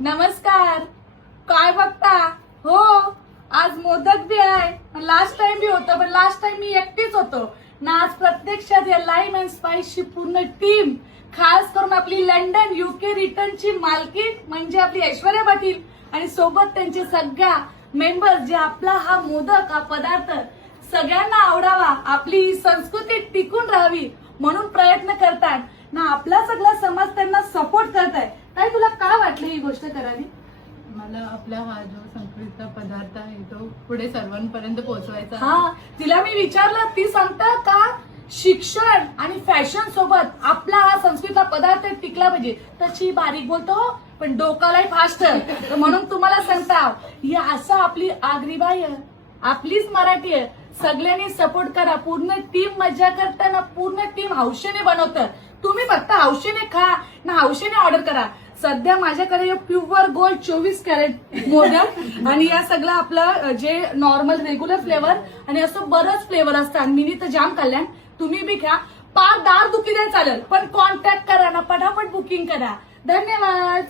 नमस्कार. काय बघता हो? आज मोदक बी आहे, लास्ट टाइम बी होतं, पण लास्ट टाइम मी एकटीच होतो ना. आज प्रत्यक्षात या लाईम अँड स्पाइसची पूर्ण टीम, खास करून आपली लंडन UK रिटर्नची मालकीण म्हणजे आपली ऐश्वर्या पाटील आणि सोबत त्यांचे सगळ्या मेंबर्स, जे आपला हा मोदक हा पदार्थ सगळ्यांना आवडावा, आपली ही संस्कृती टिकून राहावी म्हणून प्रयत्न करतात ना. आपला सगळा समाज त्यांना सपोर्ट करताय. ताई, तुला काय वाटलं ही गोष्ट करावी? मला आपला हा जो संस्कृतीचा पदार्थ आहे तो पुढे सर्वांपर्यंत पोहोचवायचा. हा, तिला मी विचारलं, ती सांगता का शिक्षण आणि फॅशन सोबत आपला हा संस्कृतीचा पदार्थ टिकला पाहिजे. तशी बारीक बोलतो पण डोकालाही फास्ट, म्हणून तुम्हाला सांगता ही असं आपली आगरीबाई आहे, आपलीच मराठी आहे. सगळ्यांनी सपोर्ट करा. पूर्ण टीम मजा करताना पूर्ण टीम हौशेने बनवतं. तुम्ही फक्त हौशेने खा ना, हौशेने ऑर्डर करा. सध्या माझ्याकडे प्युअर गोल्ड 24 कॅरेट मोदक आणि या सगळं आपलं जे नॉर्मल रेग्युलर फ्लेवर आणि असं बरंच फ्लेवर असतात. मिनी तर जाम कल्याण, तुम्ही बी घ्या. पार दार दुखी द्या चालेल, पण कॉन्टॅक्ट करा ना, पटापट बुकिंग करा. धन्यवाद.